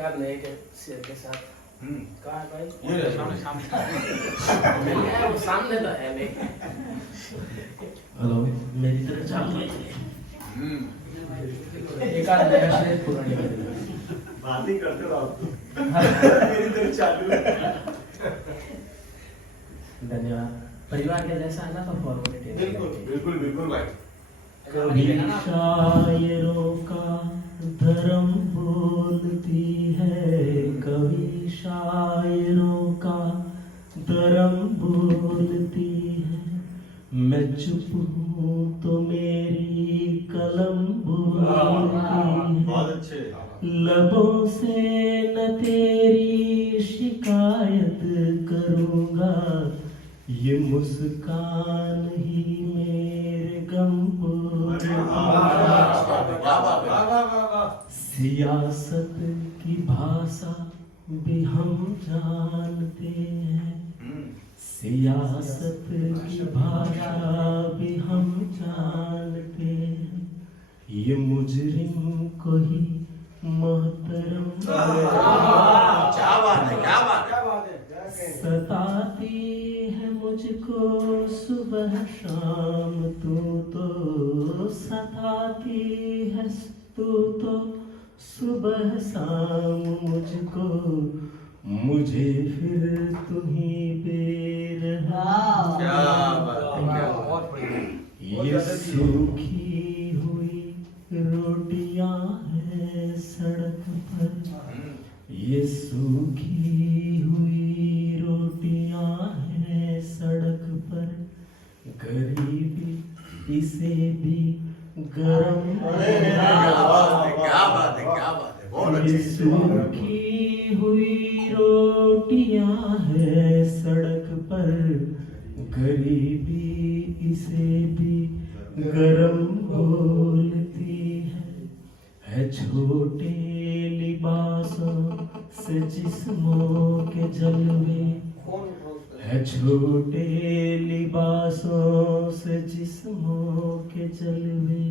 एक आध नए के शेर के साथ कहा है भाई वो सामने तो है नहीं। हेलो, मेरी तरह चालू है एक आध नया शेर पुरानी बात ही करते हो आप। मेरी तरह चालू है। धन्यवाद। परिवार के जैसा है ना तो फॉर्मेलिटी बिल्कुल बिल्कुल बिल्कुल भाई। कभी शायरों का धर्म बोलती है, कभी शायरों का धर्म बोलती है। मैं चुप हूँ तो मेरी कलम बोलती बहुत है। अच्छे। लबों से न तेरी शिकायत करूँगा, ये मुस्कान ही मेरे गम बोलती है। सियासत की भाषा भी हम जानते हैं, सियासत की भाषा भी हम जानते हैं। ये मुजरिम को ही मोहतरम क्या बात है, क्या बात है। सताती है मुझको सुबह शाम, तू तो सताती है तू तो सुबह शाम मुझको, मुझे फिर तुम्हीं बेरहम। क्या बात है, क्या बात है। ये सूखी हुई रोटियां हैं सड़क पर, ये सूखी हुई रोटियां हैं सड़क पर, गरीबी इसे भी गरम क्या बात है, क्या बात है, क्या बात है। बहुत ये अच्छी। सूखी हुई रोटियां हैं सड़क पर, गरीबी इसे भी गरम बोलती है छोटे लिबासों से जिस्मों के जलवे, है छोटे लिबासों से जिस्मों के जलवे,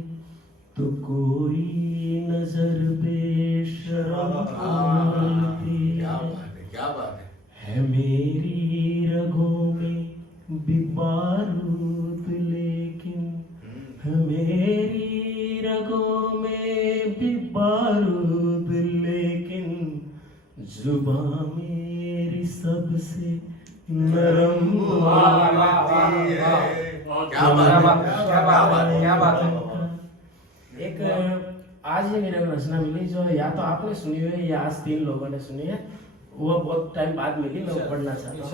तो कोई नजर बेशरम बोलती क्या है। बात है, क्या बात है। है मेरी रगों में भी बारूद, लेकिन है मेरी रगों में भी बारूद, लेकिन जुबां मेरी सबसे नरम बोलती है। क्या बात है, क्या बात है, क्या बात है। एक आज ही मेरे को रचना मिली जो या तो आपने सुनी हुई है या आज 3 लोगों ने सुनी है। वो बहुत टाइम बाद मिली, मैं वो पढ़ना चाहता हूँ।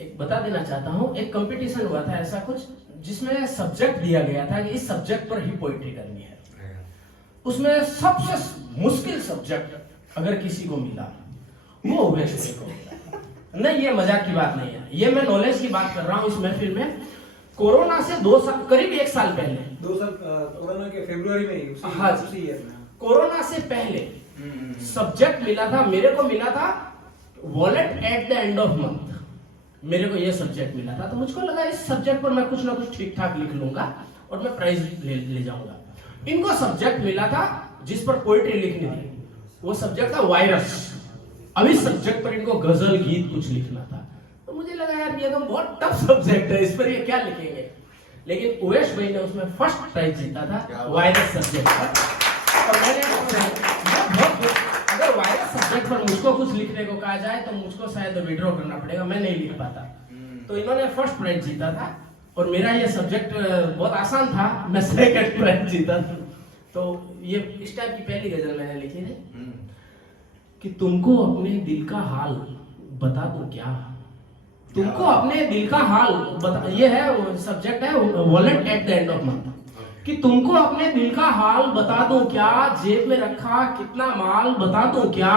एक बता देना चाहता हूँ, एक कंपटीशन हुआ था ऐसा कुछ जिसमें सब्जेक्ट दिया गया था कि इस सब्जेक्ट पर ही पोइट्री करनी है। उसमें सबसे मुश्किल सब्जेक्ट अगर किसी को मिला वो उमेश भाई को मिला। नहीं, ये मजाक की बात नहीं है, ये मैं नॉलेज की बात कर रहा हूँ। इस महफिल में कोरोना से 2 साल करीब 1 साल पहले, 2 साल कोरोना के फरवरी में ही हाँ, उसी ईयर में कोरोना से पहले सब्जेक्ट मिला था मेरे को, मिला था wallet at the end of month. मेरे को ये सब्जेक्ट मिला था तो मुझको लगा इस सब्जेक्ट पर मैं कुछ ना कुछ ठीक ठाक लिख लूंगा और मैं प्राइज ले जाऊंगा। इनको सब्जेक्ट मिला था जिस पर पोएट्री लिखनी थी, वो सब्जेक्ट था वायरस। अब इस सब्जेक्ट पर इनको गजल गीत कुछ लिखना था, तो मुझे लगा यार ये तो बहुत टफ सब्जेक्ट है, इस पर ये क्या लिखेंगे। लेकिन उवेश भाई ने उसमें फर्स्ट प्राइज जीता था वायरस सब्जेक्ट पर। और मैंने अगर वायरस सब्जेक्ट पर मुझको कुछ लिखने को कहा जाए तो मुझको शायद विड्रॉ करना पड़ेगा, मैं नहीं लिख पाता। तो इन्होंने फर्स्ट प्राइज जीता था और मेरा ये सब्जेक्ट बहुत आसान था, मैं सेकंड प्राइज जीता था। तो ये इस टाइप की पहली गजल मैंने लिखी थी कि तुमको अपने दिल का हाल बता दूं क्या, तुमको अपने दिल का हाल बता, ये है सब्जेक्ट है wallet at the end of month, कि तुमको अपने दिल का हाल बता दूं क्या, जेब में रखा कितना माल बता दूं क्या।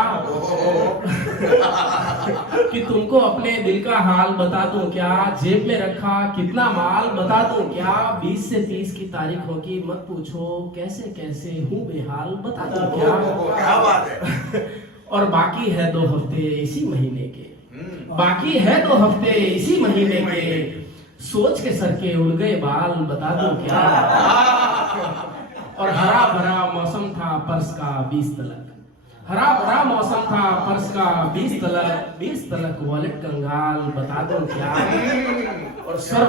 कि तुमको अपने दिल का हाल बता दूं क्या, जेब में रखा कितना माल बता दूं क्या। 20 से 30 की तारीखों की मत पूछो, कैसे कैसे हूँ बेहाल बता दूं क्या। क्या बात है। और बाकी है 2 हफ्ते इसी महीने के, बाकी है 2 हफ्ते इसी महीने के, सोच के सर के उड़ गए बाल बता दूं क्या। और हरा भरा मौसम था पर्स का 20 तलक, हरा भरा मौसम था पर्स का 20 तलक वॉलेट कंगाल बता दूं क्या। और सर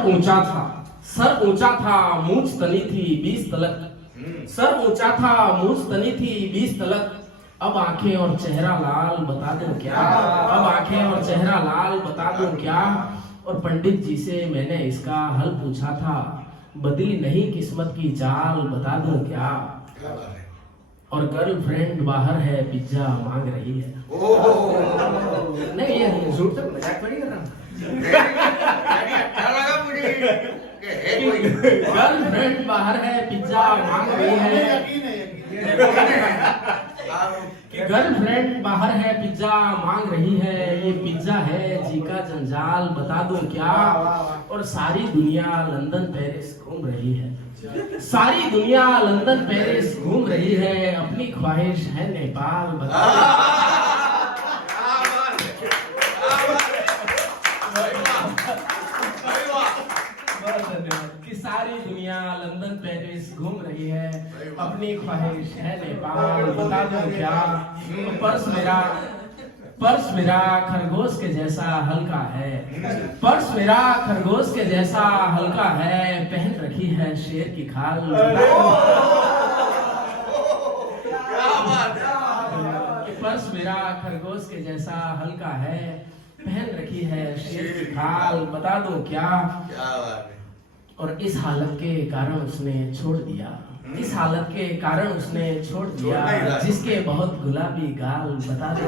ऊंचा था मूंछ तनी थी 20 तलक, सर ऊंचा था मूंछ तनी थी 20 तलक। अब आंखें और चेहरा लाल बता दूं क्या, अब आंखें और चेहरा लाल बता दूं क्या। और पंडित जी से मैंने इसका हल पूछा था, बदली नहीं किस्मत की चाल बता दूं क्या। और गर्लफ्रेंड बाहर है पिज्जा मांग रही है। नहीं ये झूठ तो मजाक थोड़ी कर रहा हूं। गर्लफ्रेंड बाहर है पिज्जा मांग रही है, गर्लफ्रेंड बाहर है पिज्जा मांग रही है। ये पिज्जा है जी का जंजाल बता दूं क्या। और सारी दुनिया लंदन पेरिस घूम रही है, सारी दुनिया लंदन पेरिस घूम रही है। अपनी ख्वाहिश है नेपाल बता दूं। कि सारी दुनिया लंदन पेरिस घूम रही है, अपनी ख्वाहिश है नेपाल बता दूं क्या। पर्स मेरा खरगोश के जैसा हल्का है, पर्स मेरा खरगोश के जैसा हल्का है। पहन रखी है शेर की खाल पर्स मेरा खरगोश के जैसा हल्का है, पहन रखी है शेर की खाल बता दूं क्या। और इस हालत के कारण उसने छोड़ दिया, इस हालत के कारण उसने छोड़ दिया। जिसके बहुत गुलाबी गाल बता दो।